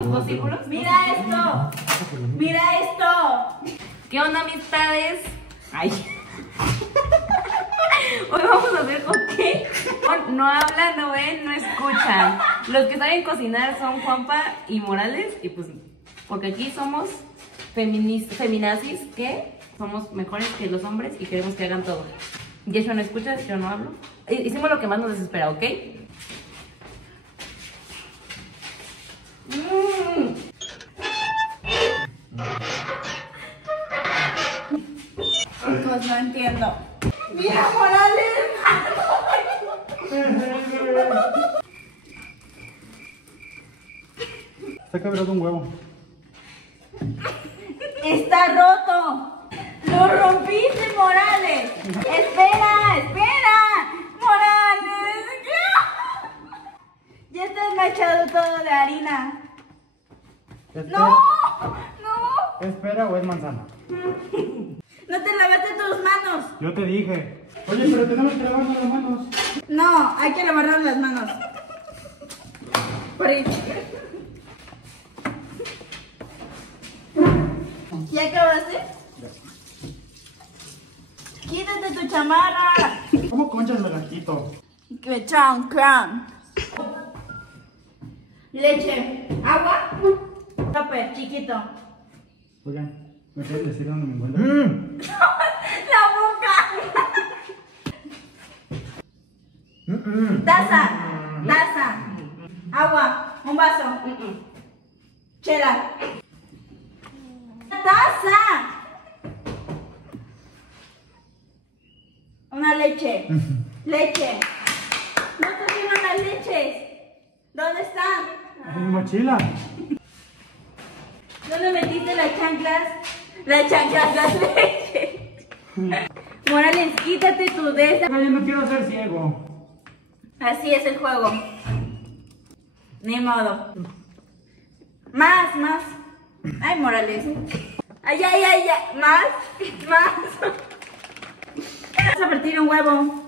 Discípulos. Mira esto. Mira esto. ¿Qué onda, amistades? Ay. Hoy vamos a hacer cupcake. No hablan, no ven, no escuchan. Los que saben cocinar son Juanpa y Morales. Y pues, porque aquí somos feminazis que somos mejores que los hombres y queremos que hagan todo. Yeshua no escucha, yo no hablo. Hicimos lo que más nos desespera, ¿ok? Pues no entiendo. Mira, Morales. Está quebrado un huevo. Está roto. Lo rompiste, Morales. Espera, espera. Morales. Ya estás manchado todo de harina. No, no. ¿Espera o es manzana? No te lavaste tus manos. Yo te dije. Oye, pero tenemos que lavarnos las manos. No, hay que lavarnos las manos. Por ahí. ¿Ya acabaste? Quítate tu chamarra. ¿Cómo conchas me la quito? Que chan, clan. Leche, agua, topper, chiquito. Oigan, ¿me puedes decir dónde me encuentro? La boca. Taza, taza, agua, un vaso. Chela. Taza. Una leche. Leche. No te viendo las leches. ¿Dónde están? En mi mochila. ¿Dónde metiste las chanclas? Las chanclas, las leches. Morales, quítate tu de esa. Yo no quiero ser ciego. Así es el juego. Ni modo. Más, más. Ay, Morales. Ay, ay, ay, ay. Más, más. Vamos a partir un huevo.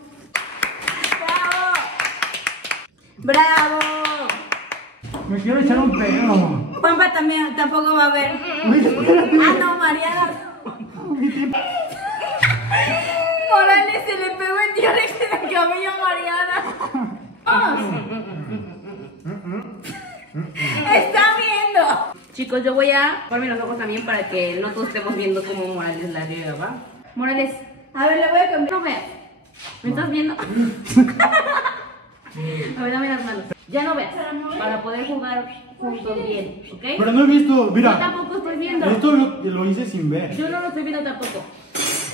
¡Bravo! ¡Bravo! Me quiero echar un pedo. Juanpa también, tampoco va a ver. Ah, no, Mariana. Morales se le pegó el diórex en el cabello a Mariana. Está viendo. Chicos, yo voy a ponerme los ojos también para que no todos estemos viendo cómo Morales la riega, ¿va? Morales, A ver, le voy a cambiar. no veas. ¿Me estás viendo? A ver, dame las manos. Ya no veas. Para poder jugar juntos bien, ¿ok? Pero no he visto, Yo mira. tampoco estoy viendo. Esto lo hice sin ver. Yo no lo estoy viendo tampoco.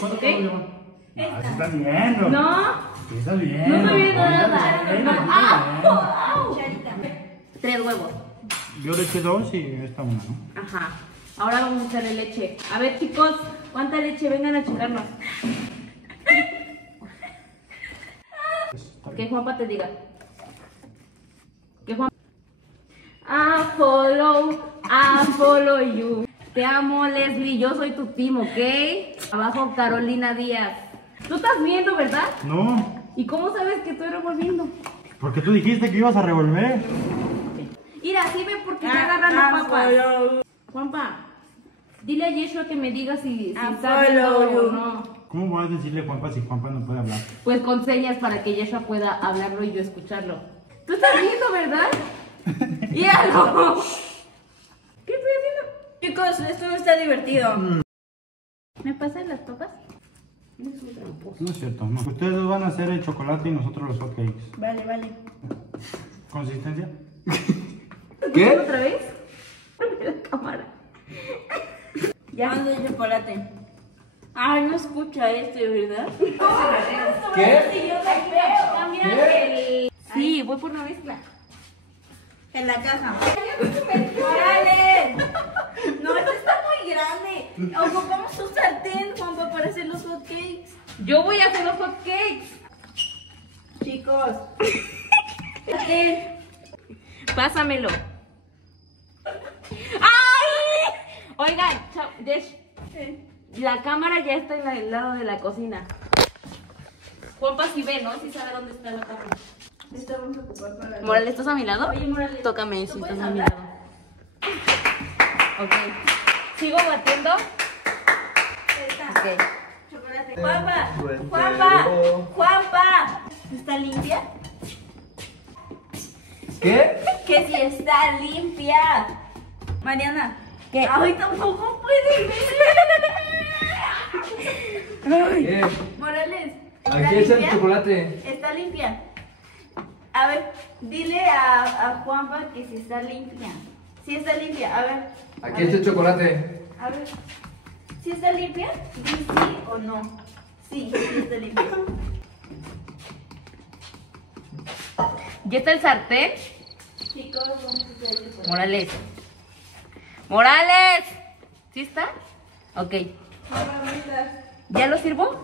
¿Cuánto ¿Ok? tiempo lleva? Ah, sí estás viendo. No, Sí estás viendo. no estoy viendo Estás nada. viendo, No. estás ¡Au! viendo. ¡Au! 3 huevos. Yo le eché 2 y esta una, ¿no? Ajá. Ahora vamos a echarle leche. A ver, chicos, ¿cuánta leche? Vengan a chingarnos. Pues, está Que bien. Juanpa te diga. Que Juan. I follow you. Te amo, Leslie. Yo soy tu team, ¿ok? Abajo, Carolina Díaz. Tú estás viendo, ¿verdad? No, ¿Y cómo sabes que estoy revolviendo? porque tú dijiste que ibas a revolver. Mira, así ve porque está agarrando papas. Juanpa, dile a Yeshua que me diga si está viendo o no. ¿Cómo voy a decirle a Juanpa si Juanpa no puede hablar? Pues con señas para que Yeshua pueda hablarlo y yo escucharlo. Tú estás viendo, ¿verdad? ¡Míralo! ¿Qué estoy haciendo? Chicos, esto no está divertido. ¿Me pasan las papas? Eres un tramposo. No es cierto, no. Ustedes dos van a hacer el chocolate y nosotros los hotcakes. Vale, vale. ¿Consistencia? ¿Qué? ¿Otra vez? La cámara. Ya ando de chocolate. Ay, no escucha este, ¿verdad? ¿Qué? Cambia el... Sí, voy por una mezcla. En la caja. ¡Morales! No, esto está muy grande. Ocupamos un sartén, Juanpa, para hacer los hotcakes. Yo voy a hacer los hot cakes. Chicos. Sartén. Pásamelo. ¡Ay! Oigan, la cámara ya está en el lado de la cocina. Juanpa sí ve, ¿no? Sí sabe dónde está la cámara. Estamos ocupados con la... Morales, ¿estás a mi lado? Oye, Morales, Tócame ¿tú si puedes estás a mi hablar? lado. Ok. ¿Sigo batiendo? Esta. Ok. Chocolate. Juanpa. ¿Está limpia? ¿Qué? Que si está limpia. Mariana. ¿Qué? Ay, tampoco puede ver. ¿Qué? Morales. ¿está Aquí echa el limpia? chocolate. Está limpia. A ver, dile a Juanpa que si está limpia. Si está limpia, a ver. Aquí echa el chocolate. A ver. ¿Si está limpia? Di sí o no. Sí, sí está limpia. ¿Ya está el sartén? Chicos, vamos a hacer el chocolate. Morales. ¡Morales! ¿Sí está? Ok. ¿Ya lo sirvo?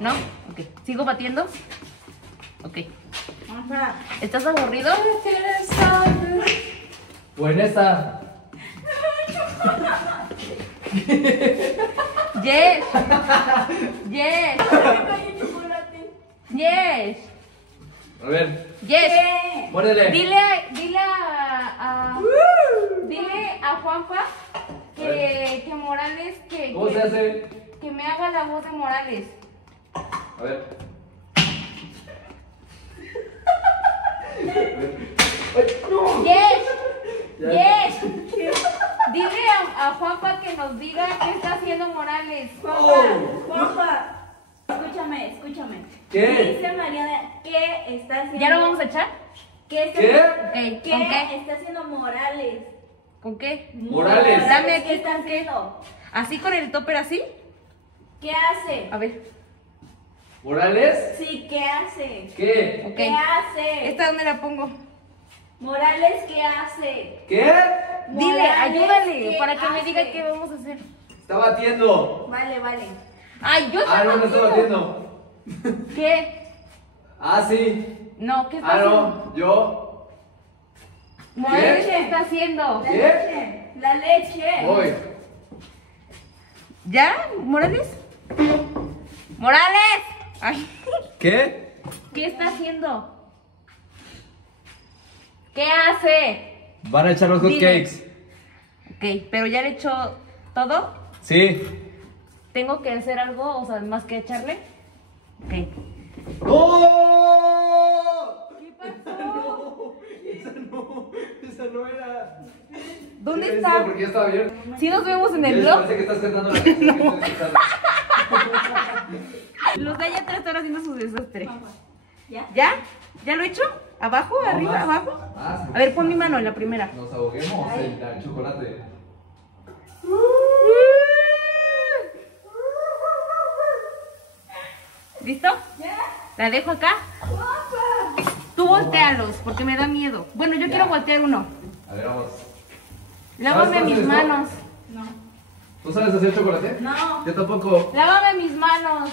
¿No? Ok. ¿Sigo batiendo? Ok. Juanpa. ¿Estás aburrido? Pues en esta. Yes. Yes. Yes. A ver, Yes. muérdele. Dile a Juanpa que Morales ¿Cómo se hace? que me haga la voz de Morales. A ver. Yes. Yes. Dile a Juanpa que nos diga qué está haciendo Morales. Juanpa. Escúchame. ¿Qué? Dice Mariana, ¿qué está haciendo? ¿Ya lo vamos a echar? ¿Qué está, ¿Qué? Ok. ¿Qué ¿Con qué? está haciendo Morales? ¿Con qué? Morales. Dame aquí ¿Qué está con qué. haciendo? ¿Así con el topper así? ¿Qué hace? A ver. ¿Morales? Sí, ¿qué hace? ¿Qué? Ok. ¿Qué hace? ¿Esta dónde la pongo? Morales, ¿qué hace? ¿Qué? Dile, Morales, ayúdale ¿qué para que me hace? diga qué vamos a hacer. Está batiendo. Vale. Ay, yo Ah, no, no está batiendo. batiendo. ¿Qué? Ah, sí. No, ¿qué está Ah, haciendo? no, yo. Morales, ¿Qué? ¿qué está haciendo? La ¿Qué? leche. La leche. Voy. ¿Ya? ¿Morales? ¡Morales! Ay, ¿Qué? ¿qué está haciendo? ¿Qué hace? Van a echar los Dile. hotcakes. Ok, pero ya le he hecho todo. Sí. ¿Tengo que hacer algo? O sea, más que echarle. Ok. ¡Oh! ¿Qué pasó? Esa no era. ¿Dónde Esa está? Porque ya está abierto. ¿Sí nos vemos en el Ya blog? Parece que estás cantando la canción que estoy escuchando. Los de allá atrás están haciendo su desastre. ¿Ya? ¿Ya? ¿Ya lo he hecho? ¿Abajo? No, ¿Arriba? más. ¿Abajo? Más. A ver, pon mi mano en la primera. Nos ahoguemos en el chocolate. ¿Listo? ¿Ya? ¿La dejo acá? Tú voltealos, porque me da miedo. Bueno, yo quiero voltear uno. A ver, vamos. Lávame ¿Sabes mis hacer esto? manos. No. ¿Tú sabes hacer chocolate? No. Yo tampoco. Lávame mis manos.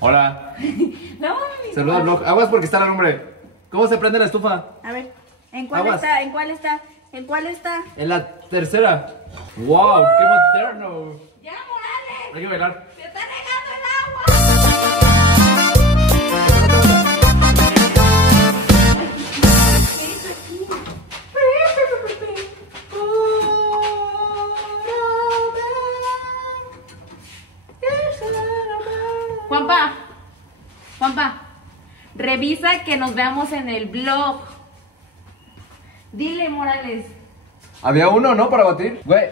Hola. Lávame mis Saluda al manos. blog. Aguas porque está la lumbre. ¿Cómo se prende la estufa? A ver, ¿en cuál Aguas. está? ¿En cuál está? ¿En cuál está? En la tercera. ¡Wow! ¡Qué moderno! ¡Ya, Morales! Hay que bailar. ¡Se está regando el agua! Juanpa, revisa que nos veamos en el blog. Dile, Morales. Había uno, ¿no? Para batir. Güey.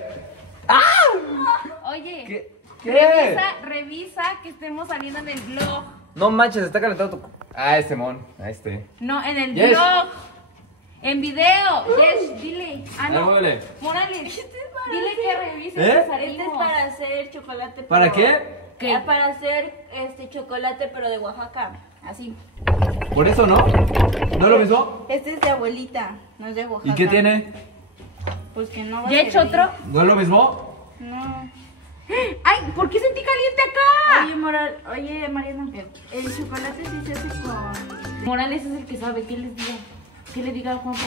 Oye, ¿Qué? revisa que estemos saliendo en el blog. No manches, está calentando tu. Ah, este mon. Ah, este. No, en el Yes. blog. En video. Yes, dile. Ah, Dale, no. muévele. Morales, dile que revise ¿Eh? que Este salimos. es para hacer chocolate. ¿Para pero- qué? ¿Qué? Para hacer chocolate, pero de Oaxaca. Así. Por eso, ¿no? ¿No es lo mismo? Este es de abuelita, no es de Oaxaca. ¿Y qué tiene? Pues que no va ¿Ya a he hecho servir. otro? ¿No es lo mismo? No. Ay, ¿por qué sentí caliente acá? Oye, Mariana, el chocolate sí se hace con... Morales es el que sabe. ¿Qué les diga? ¿Qué le diga a Juanpa?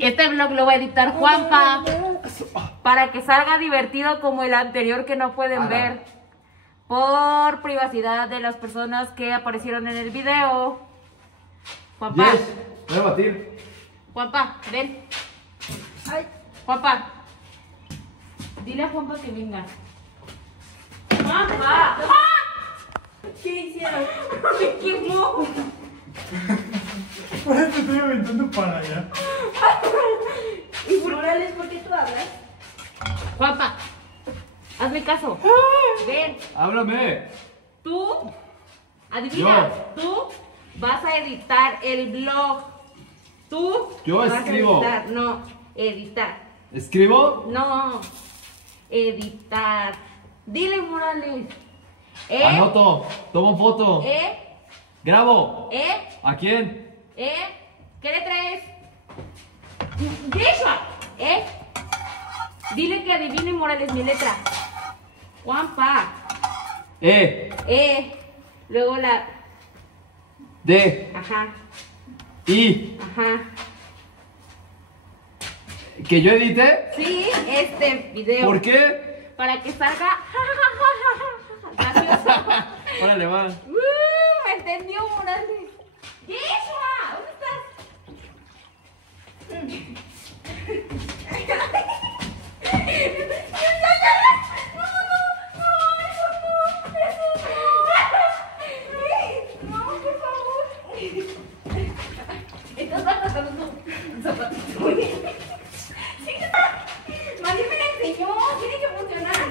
Este vlog lo va a editar Juanpa para que salga divertido como el anterior que no pueden ver por privacidad de las personas que aparecieron en el video. Juanpa, Yes. Voy a batir. Juanpa, ven. Ay, Juanpa. Dile a Juanpa que venga. Juanpa. ¿qué hicieron? Me quemó. Por eso te estoy aventando para allá. Morales, ¿por qué tú hablas? Juanpa, hazme caso. Ven. Háblame. Tú, adivina, tú vas a editar el blog. Tú Yo vas escribo. a editar, no, editar. ¿Escribo? No, editar. Dile, Morales. Anoto. Tomo foto. Grabo. ¿A quién? ¿Qué letra es? Yeshua. Dile que adivine, Morales, mi letra. Juanpa. Luego la. D. Ajá, I. ajá. ¿Que yo edite? Sí, este video. ¿Por qué? Para que salga gracioso. Órale, va. ¿Entendió, Morales? ¡Yeshua! ¿Dónde estás? No, por favor. Estás maltratando tu zapatito. Nadie me la enseñó, tiene que funcionar.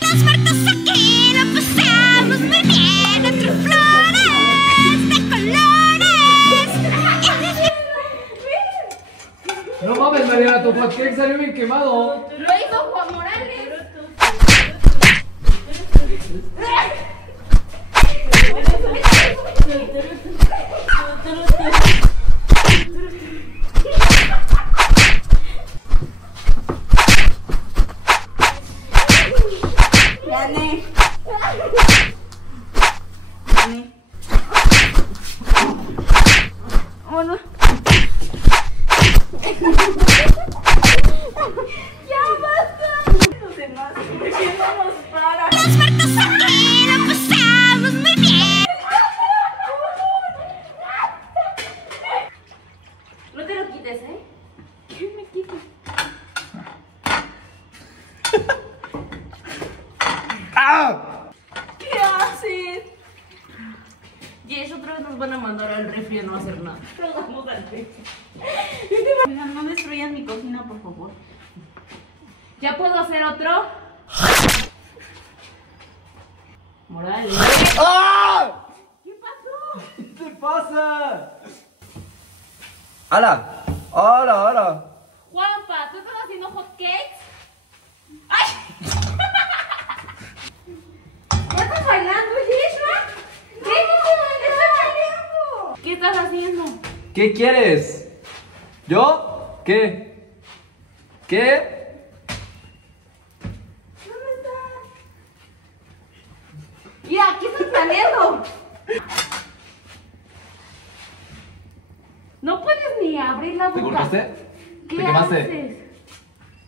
Los muertos aquí lo pasamos muy bien entre flores de colores. No mames, Mariana, tu hotcake salió bien quemado. Lo hizo Juan Morales. Gané. Bueno. ¡Ya basta! Los demás, ¿por qué no nos paran? Los muertos aquí lo pasamos muy bien. No te lo quites, ¿eh? ¿Qué me quites? ¿Qué haces? Yes, otra vez nos van a mandar al refri a no hacer nada. Nos vamos al refri. Oigan, no destruyan mi cocina, por favor. ¿Ya puedo hacer otro? Morales. ¡Ah! ¿Qué pasó? ¿Qué te pasa? ¡Hala! ¡Hala, hala! Juanpa, ¿tú estás haciendo hot cakes? ¡Ay! ¿Ya estás bailando, Yeshua? ¿Qué estás bailando? ¿Qué estás haciendo? ¿Qué quieres? ¿Yo? ¿Qué? ¿Qué? Mira, ¿qué estás planeando? No puedes ni abrir la boca. ¿Te cortaste? ¿Qué ¿Te quemaste? haces?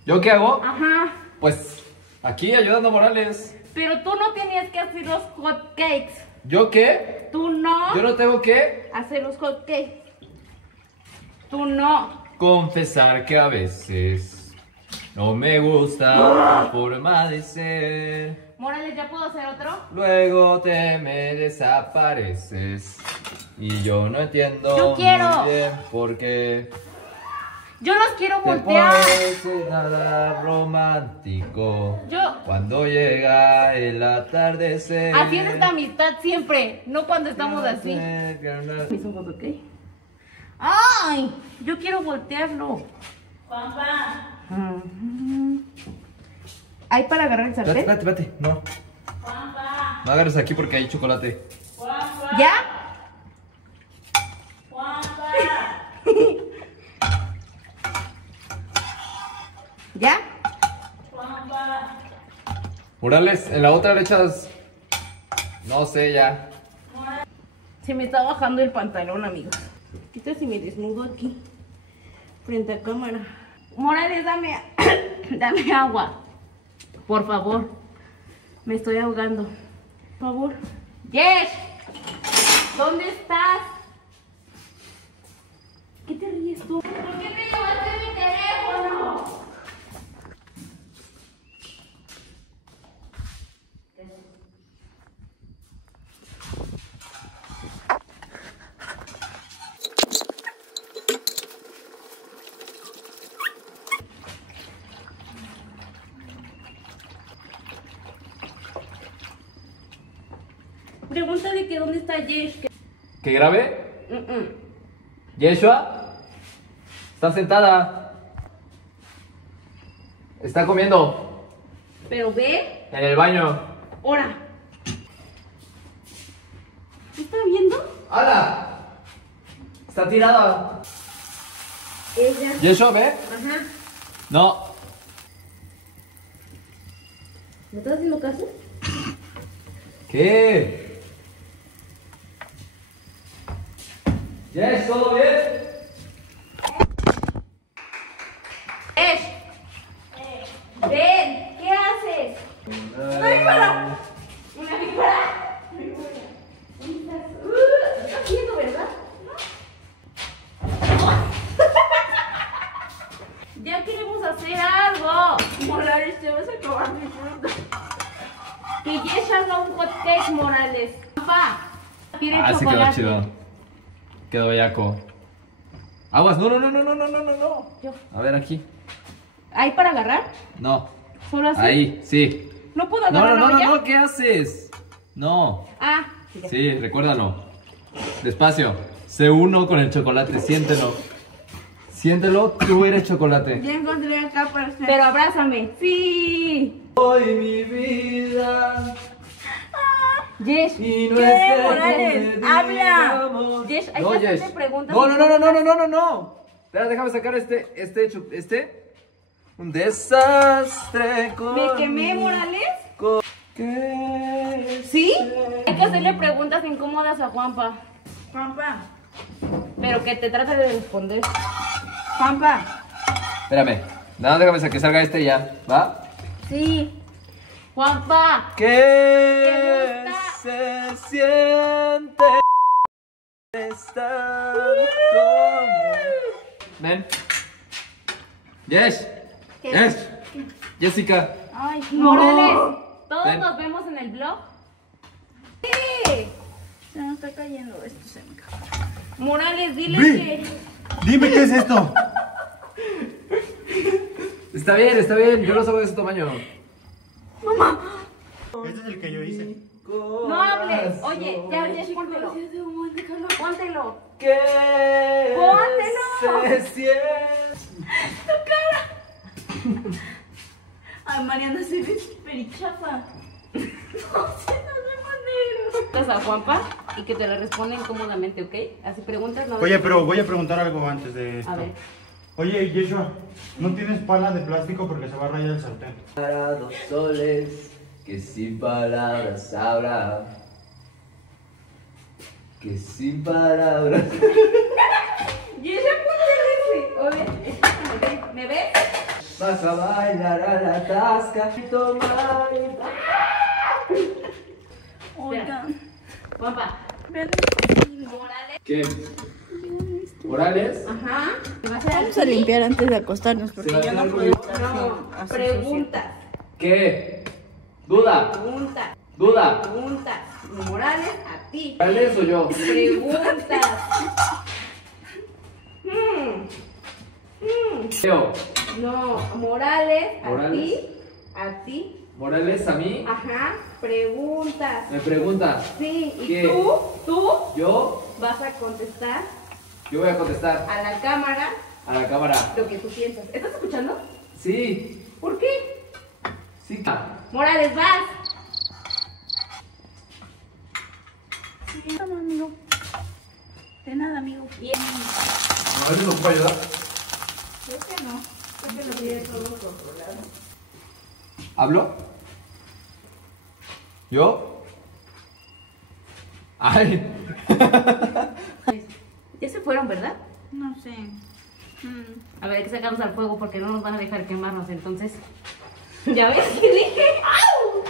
¿Yo qué hago? Ajá. Pues aquí ayudando a Morales. Pero tú no tenías que hacer los hot cakes. ¿Yo qué? Tú no. Yo no tengo que Hacer los hot cakes. Tú no. confesar que a veces no me gusta tu forma de ser. Morales, ¿ya puedo hacer otro? Luego te me desapareces y yo no entiendo Yo quiero. muy bien por qué Yo los quiero te voltear. pones nada romántico Yo. cuando llega el atardecer. Así es esta amistad siempre. No cuando estamos así. así. ¿Mis ojos, ok? ¡Ay! Yo quiero voltearlo. Juanpa. ¿Hay para agarrar el Espérate, sartén? espérate, no. Juanpa. No agarres aquí porque hay chocolate. Juanpa. ¿Ya? Juanpa. ¿Ya? Juanpa. Morales, en la otra le echas. No sé, ya. Se me está bajando el pantalón, amigos. ¿Qué tal si me desnudo aquí? Frente a cámara. Morales, dame, dame agua. Por favor. Me estoy ahogando. Por favor. Yes. ¿Dónde estás? ¿Qué te ríes tú? pregúntale que dónde está Yesh. ¿Que grabe? Yeshua, está sentada. Está comiendo Pero ve, en el baño. ahora. ¿Qué está viendo? ¡Hala! Está tirada. Ella. Yeshua, ¿ve? Ajá. No. ¿Me estás haciendo caso? ¿Qué? Yes, ¿todo bien? Yesh. Ven, ¿qué haces? ¡Una víbora! ¿Una víbora? ¿Estás haciendo, verdad? Ya queremos hacer algo. Morales, te vas a acabar mi fruta. Que Yesh haga un hot cake, Morales. Papá, quiere Ah, sí quedó chocolate. chido. Quedó yaco. Aguas, no. Yo. A ver, aquí. ¿Ahí para agarrar? No. ¿Solo así? Ahí, sí. ¿No puedo agarrar la olla? No, ¿qué haces? No. Ah, Sí, recuérdalo. Despacio. Sé uno con el chocolate, siéntelo. Siéntelo, tú eres chocolate. ya encontré acá para usted. Pero abrázame. Sí. Hoy mi vida. Yesh. Y no ¿Qué, es que Morales? te habla. digamos. Yesh, hay No, que hacerte Yesh. preguntas. No. Espera, déjame sacar este. Un desastre con ¿Me quemé, Morales? ¿Qué? ¿Sí? Hay que hacerle preguntas incómodas a Juanpa. Juanpa, Pero que te trate de responder. Juanpa, Espérame. Nada, déjame que salga este ya. ¿Va? Sí. Juanpa. ¿Qué ¿Te gusta? se siente estar como... Ven. Yes. Yes. Jessica. Ay, Morales. ¿Todos Ven. nos vemos en el blog? se nos está cayendo esto, se me cae. Morales, dile Bri. que... Dime qué es esto. Está bien. Yo lo saco de ese tamaño. Este es el que yo hice. No hables. Oye, ya, póntelo. Póntelo. ¿Qué Póntelo. se siente? Ay, Mariana, se ve perichafa. Preguntas a Juanpa y que te la responden cómodamente, ¿ok? Así preguntas, no. Oye, pero voy a preguntar algo antes de esto. A ver. Oye, Yeshua, ¿no tienes pala de plástico porque se va a rayar el sartén? Para dos soles que sin palabras habrá. Que sin palabras. Y ella puede decir, oye, ¿me ves? Vas a bailar a la tasca y tomar. Oigan, Juanpa. vean. Morales. ¿Qué? ¿Morales? Ajá. Vamos a limpiar antes de acostarnos porque Se va a ya no quedar puedo con- estar No, así preguntas. ¿Qué? Duda. Preguntas. Preguntas. Morales, a ti. ¿Morales o yo? Preguntas. Yo. No, Morales, Morales. a ti. ¿Morales a mí? Ajá, preguntas. Me pregunta. Sí, y ¿Qué? tú Yo vas a contestar voy a contestar a la cámara a la cámara. lo que tú piensas. ¿Estás escuchando? Sí. ¿Por qué? Sí. Morales, vas. No, amigo. De nada, amigo. Y ¿Morales nos puede ayudar? Creo que no. creo que lo tiene todo controlado. ¿Hablo? ¿Yo? Ay. Ya se fueron, ¿verdad? No sé. A ver, hay que sacarlos al fuego porque no nos van a dejar quemarnos, entonces. ¿Ya ves? ¿Qué dije? ¡Au!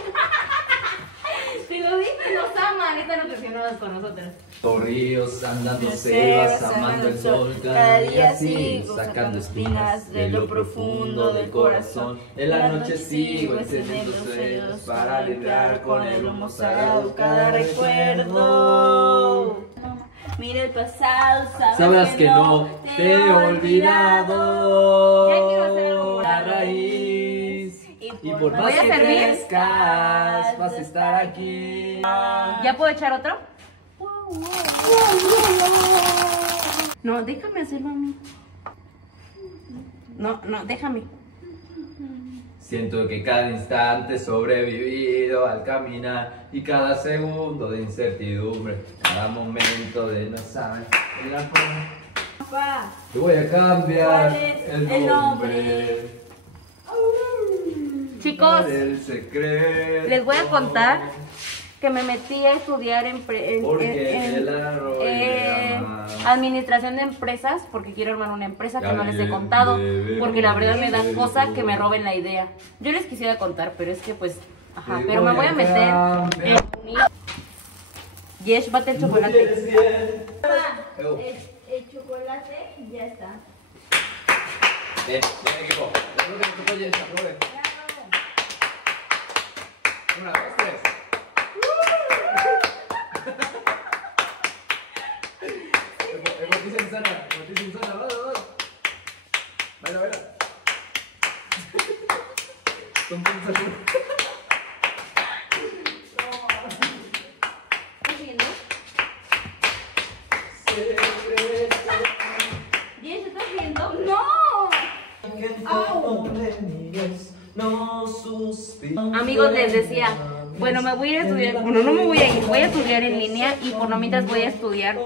Te lo dije, nos aman, están obsesionadas con nosotros. Los ríos andando selvas, selvas, amando el sol, cada día sigo sacando espinas de lo profundo del corazón. En la noche sigo encendiendo sueños para limpiar con el humo sagrado cada recuerdo. Mira el pasado, Sabrás que no te he olvidado. Ya quiero hacer algo La morado. raíz y Y por más ¿Voy a que servir? crezcas, vas a estar aquí. ¿Ya puedo echar otro? No, déjame hacerlo a mí. No, déjame. Siento que cada instante he sobrevivido al caminar y cada segundo de incertidumbre, cada momento de no saber en la forma. Papá, Te voy a cambiar ¿cuál es el el nombre. Chicos, El secreto. les voy a contar que me metí a estudiar Porque el arroyo administración de empresas, porque quiero armar una empresa que no les he contado, porque la verdad me da cosa que me roben la idea. Yo les quisiera contar, pero es que pues, ajá, pero me voy a meter en Yesh, bate el chocolate. el chocolate ya está. Bien, equipo. Una, dos, tres. Baila. Yesh, ¿estás viendo? No. Amigos, les decía, bueno, me voy a ir a estudiar, bueno, no me voy a ir, voy a estudiar en línea y por lo mientras voy a estudiar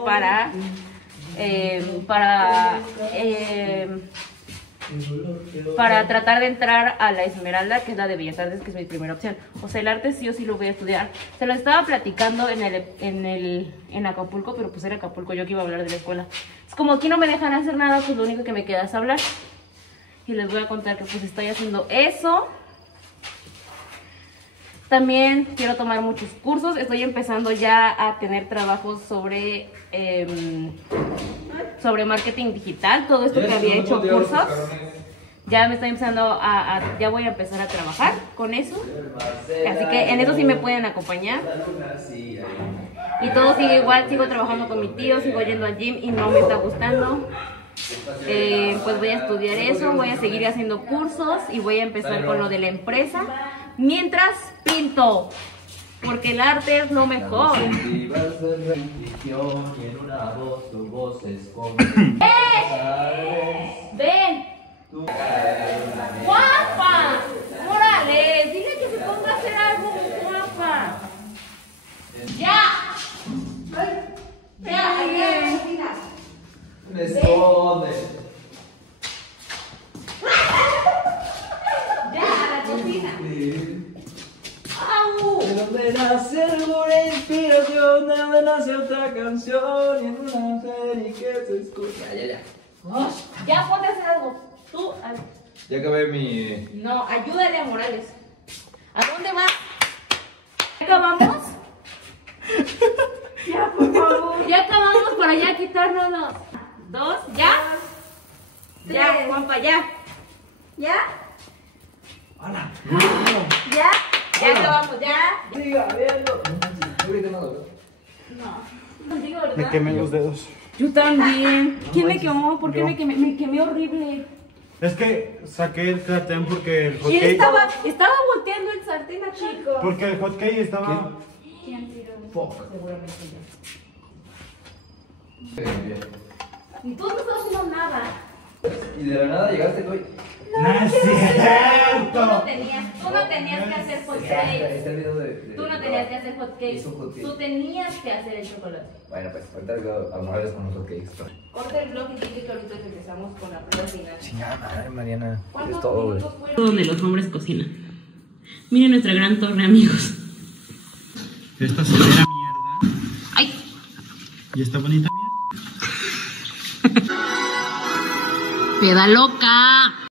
para tratar de entrar a la Esmeralda, que es la de Bellas Artes, que es mi primera opción. O sea, el arte sí o sí lo voy a estudiar. Se lo estaba platicando en Acapulco, pero pues era Acapulco, yo que iba a hablar de la escuela. Es como aquí no me dejan hacer nada, pues lo único que me queda es hablar. Y les voy a contar que pues estoy haciendo eso. También quiero tomar muchos cursos. Estoy empezando ya a tener trabajos sobre marketing digital. Todo esto que había hecho cursos. Ya me estoy empezando ya voy a empezar a trabajar con eso. Así que en eso sí me pueden acompañar. Y todo sigue igual, sigo trabajando con mi tío, sigo yendo al gym y no me está gustando. Pues voy a estudiar eso, voy a seguir haciendo cursos y voy a empezar con lo de la empresa. Mientras pinto, porque el arte es lo mejor. ¡Ven! ¡Guapa! ¡Morales! Dile que se ponga a hacer algo, guapa. ¡Ya! ¡Ya! Me esconde. ¡Ya! ¡A la cocina! De donde nace alguna inspiración, de donde nace otra canción y en una serie que se escucha. Ya. Ya ponte a hacer algo. Tú, Ya acabé mi. no, ayúdale a Morales. ¿A dónde vas? ¿Ya acabamos? Ya, por favor. Ya acabamos para ya quitárnoslos. 2, ¿ya? Ya, Juanpa, ya. ¿Ya? ¡Hala! ¿Ya? Ya acabamos, ya. Siga viendo. Contigo, Me ¿verdad? quemé los dedos. Yo también. ¿Quién me manches, quemó? ¿Por qué yo. me quemé? Me quemé horrible. Es que saqué el sartén porque el Y él hotcake. estaba volteando el sartén, chico. Porque el hotcake estaba. Fuck. Seguramente ya. Bien. Y tú no estás haciendo nada. Y de la nada llegaste hoy. ¡No es Tú no cierto! tenías que hacer hot Está cakes. el video de. Tú no tenías que hacer hot cakes. Hizo hot cake. Tú tenías que hacer el chocolate. Bueno, pues ahorita veo a Morales con los hotcakes. Corta el blog y dile que ahorita empezamos con la prueba final. Chingada madre, Mariana. Es ¿Cuántos todo, güey. minutos fueron? Donde los hombres cocinan. Miren nuestra gran torre, amigos. Esta severa mierda. ¡Ay! Y esta bonita mierda. ¡Peda loca!